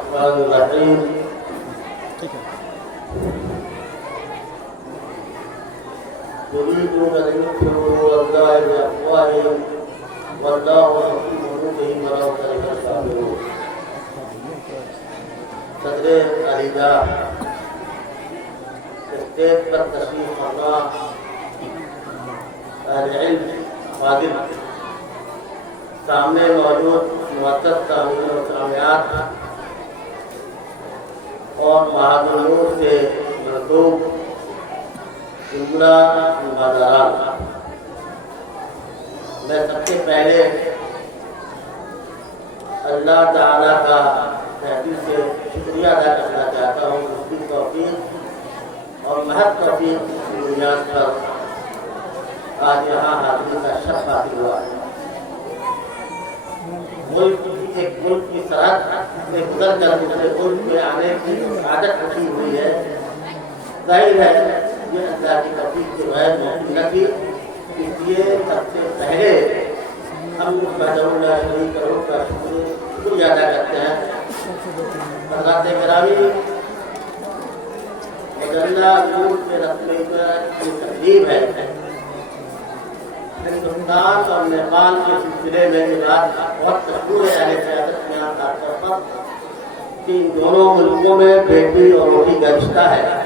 الرحمن الرحیم یریدون لیطفئوا اللہ بافواہہم واللہ متم نورہ ولو کرہ الکافرون۔ صدر علیگاہ اسٹیج پر تشریف فرما اہل علم فاضل، سامنے موجود معزز سامعین و سامعات اور معہد النور سے منسوب جملہ مزارات، میں سب سے پہلے اللہ تعالیٰ کا دل سے شکریہ ادا کرنا چاہتا ہوں، اس کی توفیق اور محض توفیق کی بنیاد پر آج یہاں حاضری کا شرف حاصل ہوا ہے۔ ایک ملک کی سرحد سے گزر کر دوسرے ملک میں آنے کی عادت رکھی ہوئی ہے، ظاہر ہے یہ اللہ کی توفیق کے بغیر ممکن نہ تھی، اس لیے سب سے پہلے ہم وحدہ لا شریک لہ کا شکریہ ادا کرتے ہیں۔ حضرات گرامی، مجلہ نور کے رسمے کی تقریب ہے، ہندوستان اور نیپال کے سلسلے میں یہ بات بہت مشہور ہے اہل سیاست میں عام طور پر کہ ان دونوں ملکوں میں بیٹی اور روٹی کا رشتہ ہے،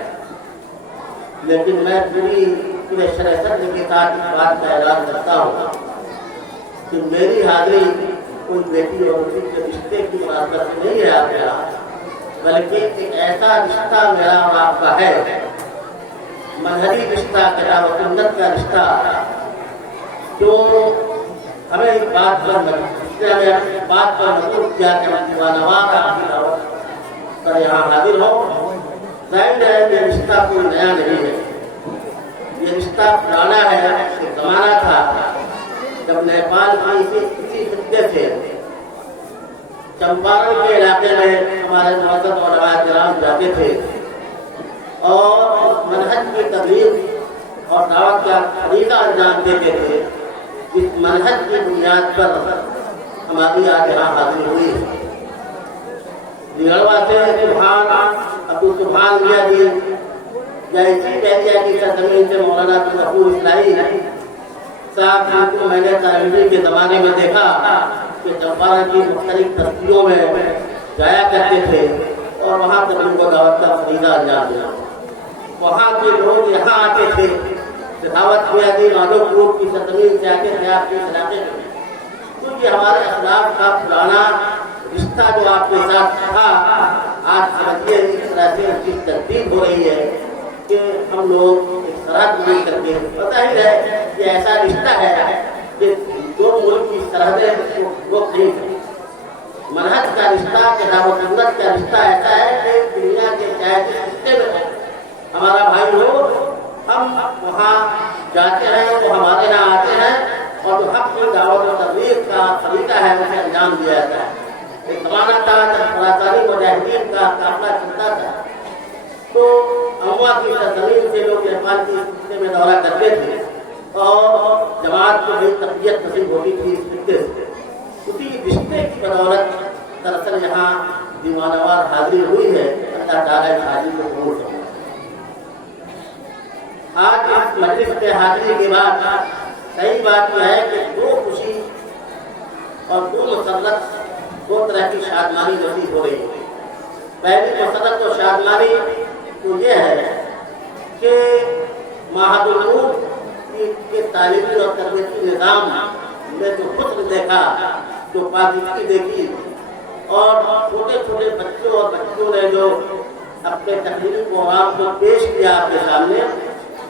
لیکن میں پورے شرح صدر کے ساتھ اس بات کا اعلان کرتا ہوں کہ میری حاضری کوئی بیٹی اور روٹی کے رشتے کی مناسبت سے نہیں ہے آپ یہاں، بلکہ ایک ایسا رشتہ میرا اور آپ کا ہے، مذہبی رشتہ، کتاب و سنت کا رشتہ، جو ہمیں اس بات پر مجبور کیا کہ دیوانوار آپ کی دعوت پر یہاں حاضر ہو۔ ظاہر ہے یہ رشتہ کوئی نیا نہیں ہے، یہ رشتہ پرانا ہے۔ ایک زمانہ تھا جب نیپال کی کسی خطے سے چمپارن کے علاقے میں ہمارے معزز علماء کرام جاتے تھے اور منہج کی تبلیغ اور دعوت کا طریقہ انجام دیتے تھے، اس منہج کی بنیاد پر ہماری آج یہاں حاضری ہوئی ہے۔ نگڑوا سے ابو سبحان میاں جی یا اسی بحریہ کی سرزمین سے مولانا عبدالغفور اصلاحی صاحب جن کو میں نے طالبی کے زمانے میں دیکھا کہ چمپارن کی مختلف بستیوں میں جایا کرتے تھے اور وہاں تبلیغ و دعوت کا فریضہ انجام دیا۔ وہاں کے لوگ یہاں آتے تھے، دعوت میاں جی مادو پور کی سرزمین سے آتے تھے آپ کے علاقے میں، کیونکہ ہمارے اسلاف کا پرانا رشتہ جو آپ کے ساتھ تھا، آج سمجھیے اس طرح سے اس کی تجدید ہو رہی ہے کہ ہم لوگ ایک سرحد مل کر کے، پتہ ہی ہے یہ ایسا رشتہ ہے کہ دو ملک کی سرحدیں وہ کھڑی ہیں۔ منہج کا رشتہ، کتاب و سنت کا رشتہ ایسا ہے کہ دنیا کے چاہے جس رشتے میں ہمارا بھائی ہو، ہم وہاں جاتے ہیں، وہ ہمارے یہاں آتے ہیں اور جو حق کی دعوت و تبلیغ کا طریقہ ہے اسے انجام دیا جاتا ہے۔ ایک زمانہ تھا جب خراسانی مجاہدین کا قافلہ چلتا تھا تو اموا کی سرزمین سے لوگ نیپال کی خطے میں دورہ کرتے تھے اور جماعت کو بڑی تقویت نصیب ہوتی تھی اس خطے سے۔ اسی رشتے کی بدولت دراصل یہاں دیوانوار حاضری ہوئی ہے، اللہ تعالیٰ کی حاضری کو قبول کرے۔ آج اس مجلس میں حاضری کے بعد صحیح بات یہ ہے کہ دو خوشی اور دو مسرت، دو طرح کی شادمانی نصیب ہو رہی ہے۔ پہلی مسرت و شادمانی تو یہ ہے کہ معہد النور کے تعلیمی اور تربیتی نظام میں جو حسن دیکھا، جو پاکیزگی دیکھی اور چھوٹے چھوٹے بچوں اور بچیوں نے جو اپنے تقریری پروگرام کو پیش کیا آپ کے سامنے،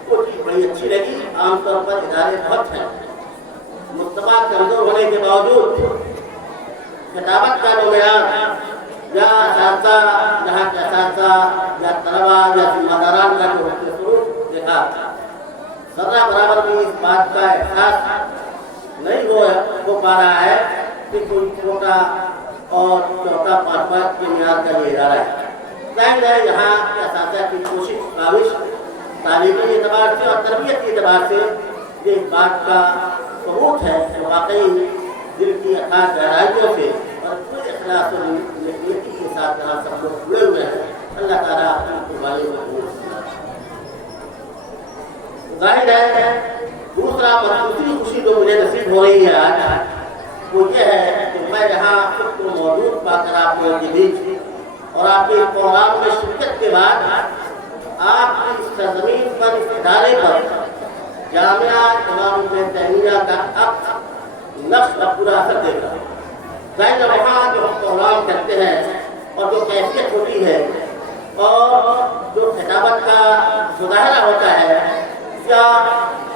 وہ چیز بڑی اچھی لگی۔ عام طور پر ادارے بہت ہیں، مجتمع کمزور ہونے کے باوجود کتابت کا جو معیار یا اساتذہ، یہاں کے اساتذہ یا طلبا یا ذمہ داران کا جو حسن سلوک دیکھا، ذرہ برابر بھی اس بات کا احساس نہیں ہو پا رہا ہے کہ کوئی چھوٹا اور چوتھا پانچواں کے معیار کا یہ ادارہ ہے۔ ظاہر ہے یہاں کے اساتذہ کی کوشش، کاوش تعلیمی اعتبار سے اور تربیت کے اعتبار سے یہ اس بات کا ثبوت ہے کہ واقعی دل کی اتھاہ گہرائیوں سے اور اخلاص و نیکی کے ساتھ یہاں سب لوگ جڑے ہوئے ہیں. اللہ تعالیٰ اپنی قربانی میں ظاہر ہے. دوسری خوشی جو مجھے نصیب ہو رہی ہے آج وہ یہ ہے کہ میں یہاں خود کو موجود پا کر آپ لوگوں کے بیچ اور آپ کے پروگرام میں شرکت کے بعد آپ کی سرزمین پر اس ادارے پر جامعہ امام ابن تیمیہ کا اب نقش پورا اثر دے گا. ظاہر وہاں جو ہم پروگرام کرتے ہیں اور جو کیفیت ہوتی ہے اور جو خطابت کا مظاہرہ ہوتا ہے یا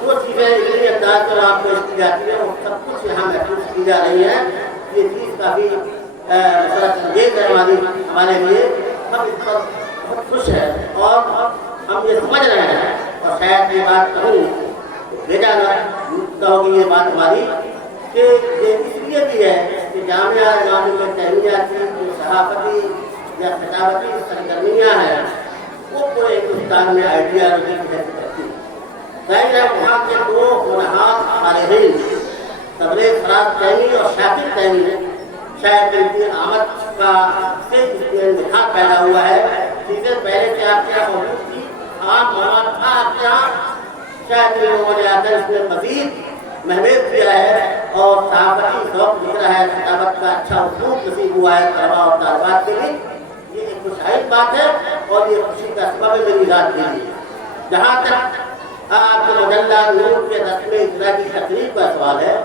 جو چیزیں اتنی انداز پر آپ پیش کی جاتی ہیں وہ سب کچھ یہاں محسوس کی جا رہی ہے. یہ چیز کافی انگیز ہے ہمارے لیے. ہم اس پر بہت خوش ہیں اور ہم یہ سمجھ رہے ہیں اور شاید یہ بات کہوں بھیجا نہ ہوگی یہ بات ہماری کہ یہ اس لیے بھی ہے کہ جامعہ امام ابن تیمیہ کی جو صحافتی یا خطابتی سرگرمیاں ہیں وہ پورے ہندوستان میں آئیڈیالوجی کی حیثیت رکھتی ہیں. ظاہر ہے وہاں کے دو ہونہار صالحین تبریز فراز تیمی اور شاکر تیمی شاید ان کی آمد کا سے انتخاب پیدا ہوا ہے. چیزیں پہلے سے آپ کے یہاں موجود تھی, عام مواد تھا آپ کے یہاں, شاید ان لوگوں نے آ کر اس میں مزید محنت کیا ہے اور صحافتی ذوق دکھ رہا ہے, خطابت کا اچھا اسلوب نصیب ہوا ہے طلباء اور طالبات کے لیے. یہ ایک خوشحالی بات ہے اور یہ خوشی کا سبب ہے میری ذات کے لیے. جہاں تک آپ کے مجلہ نور کے رسم اجرا کی تقریب کا سوال ہے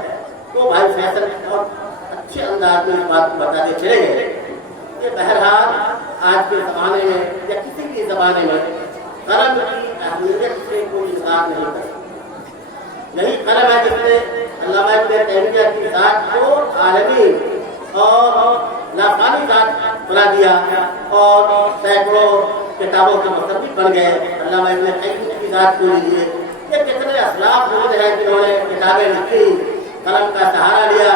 تو بھائی فیصل بہت اچھے انداز میں اس بات کو بتاتے چلے گئے کہ بہرحال آج کے زمانے میں یا کسی بھی زمانے میں قلم کی اہمیت سے کوئی انکار نہیں کر سکتا. یہی قلم ہے جس نے علامہ ابن تیمیہ کی ذات کو عالمی اور لافانی ذات بنا دیا اور سینکڑوں کتابوں کے مصنف بن گئے. علامہ ابن تیمیہ کی ذات کو لیجیے, یہ کتنے اسلاف ہوتے ہیں جنہوں نے کتابیں لکھی, قلم کا سہارا لیا.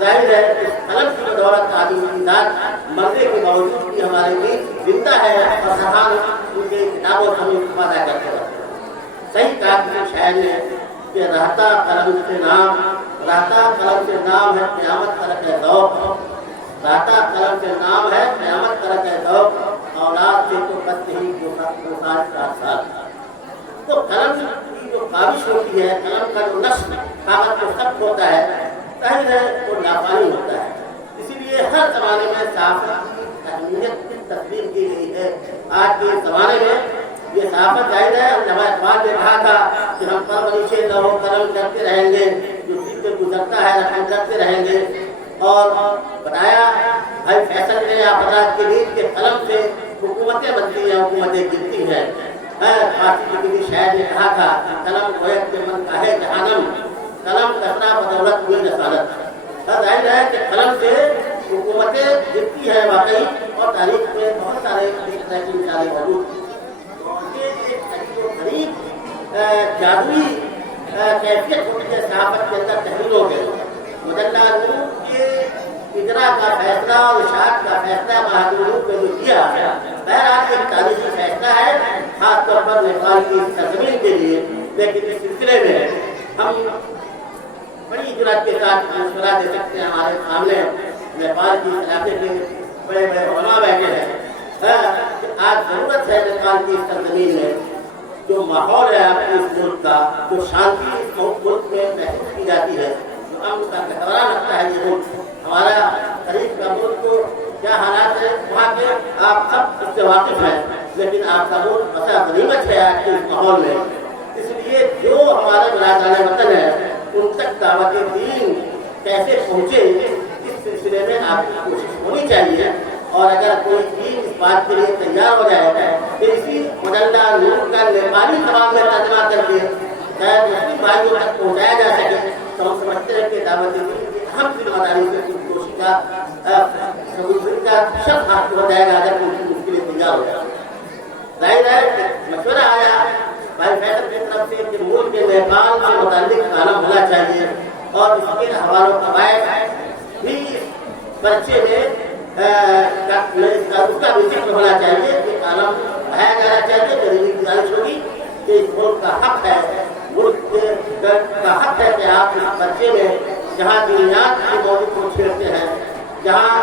ظاہر ہے اس قلم کی بدولت تعلیم کی ذات مرنے کے باوجود بھی ہمارے لیے زندہ ہے اور سہان ان کی کتابوں سے ہم استفادہ کرتے رہتے ہیں. صحیح کہا کسی شاعر نے کہ رہتا قلم سے نام ہے قیامت تلک ہے ذوق, رہتا قلم سے نام ہے قیامت تلک ہے ذوق, اولاد سے تو بد نہیں جو ساتھ ساتھ. تو قلم کی جو کاوش ہوتی ہے, قلم کا جو نقش کاغذ کو سخت ہوتا ہے, ظاہر ہے وہ نافانی ہوتا ہے. اسی لیے ہر زمانے میں صحافت کی اہمیت کی تصویر کی گئی ہے. آج کے زمانے میں یہ صحافت ظاہر ہے. علامہ اقبال نے کہا تھا کہ ہم پرورش لوح قلم کرتے رہیں گے, جو دل پہ گزرتا ہے رقم کرتے رہیں گے. اور بتایا بھائی فیصل نے آپ کے لیے کہ قلم سے حکومتیں بنتی ہیں, حکومتیں گرتی ہیں. فارسی کے کسی شاعر نے کہا تھا قلم گویت کے من کا ہے جہانم, قلم کسرا بدولت ہوئی رسالت. ظاہر ہے کہ قلم سے حکومتیں گرتی ہیں واقعی, اور تاریخ میں بہت سارے اس طرح کی مثالیں موجود ہیں. غریب جادوئی کیفیت ہوتی ہے صحافت کے اندر تحریروں کے. مجلہ نور کے اجرا کا فیصلہ اور اشاعت کا فیصلہ بہادر نے جو کیا, بہرحال ایک تاریخی فیصلہ ہے خاص طور پر نیپال کی سرزمین کے لیے. لیکن اس سلسلے میں ہم بڑی جرات کے ساتھ مشورہ دے سکتے ہیں. ہمارے سامنے نیپال کی علاقے کے بڑے بڑے علماء بیٹھے ہیں. آج ضرورت ہے نیپال کی سرزمین میں جو ماحول ہے اپنے اس ملک کا, جو شانتی اس ملک میں محسوس کی جاتی ہے, جو امن کا گہرا لگتا ہے. یہ ملک ہمارا قریب کا ملک کو کیا حالات ہے وہاں کے آپ سب اس سے واقف ہیں, لیکن آپ کا ملک بسا غنیمت ہے آج کے اس ماحول میں. اس لیے جو ہمارے برادران وطن ہے ان تک دعوت دین کیسے پہنچے, اس سلسلے میں آپ کی کوشش ہونی چاہیے. اور اگر کوئی چیز اس بات کے لیے تیار ہو جائے تو اسی مجلہ نور کا نیپالی زبان میں ترجمہ کر کے شاید مسلم بھائیوں تک پہنچایا جا سکے تو ہم سمجھتے ہیں کہ دعوت دین کی اہم ذمہ داری سے کوشش کا شب حاصل ہو جائے گا اگر کوئی اس کے لیے تیار ہو جائے. ظاہر ہے مشورہ آیا بھائی فیصل کی طرف سے کہ ملک کے نیپال سے متعلق کالم ہونا چاہیے اور اس کے حوالوں کا باعث بھی پرچے میں اس کا بھی ذکر ہونا چاہیے کہ کالم بڑھایا جانا چاہیے. میری گزارش ہوگی کہ اس ملک کا حق ہے, ملک کا حق ہے کہ آپ اس پرچے میں جہاں دنیات کے موضوع کو چھیڑتے ہیں, جہاں